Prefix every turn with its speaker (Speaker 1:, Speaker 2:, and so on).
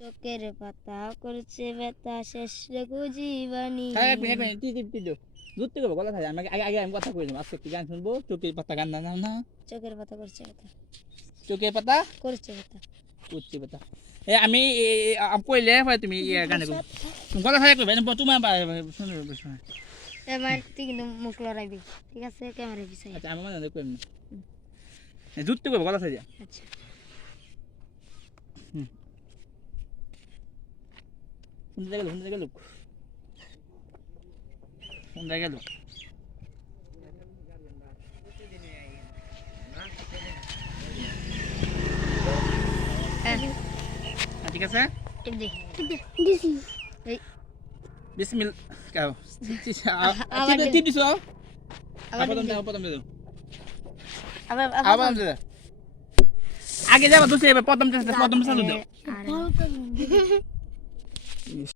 Speaker 1: চোখের পাতা করছে ব্যথা শেষ রেখো জীবানী।
Speaker 2: হ্যাঁ এক মিনিট এক দূর থেকে গলা থাকে আমি আগে আগে আমি কথা কই আজকে একটি গান শুনব। চোখের পাতা গান না না
Speaker 1: চোখের পাতা করছে ব্যথা।
Speaker 2: চোখের পাতা?
Speaker 1: করছে ব্যথা।
Speaker 2: কুচি পাতা এ আমি কইলে হয় তুমি গানে কই গলা থাকে কইবে তোমার শুনে শুনে
Speaker 1: এবার তুই কিন্তু মুখ লড়াইবি ঠিক আছে? ক্যামেরা পিছাই
Speaker 2: আচ্ছা আমি মানে কইম না। দূর থেকে গলা থাকে
Speaker 1: আচ্ছা।
Speaker 2: কোন জায়গায় কোন জায়গায় লোক কোন জায়গায় লোক ঠিক আছে? বিসমিল কাও টিপ। দিছো। আগে যাবা দুসে প্রথম প্রথম চালু দাও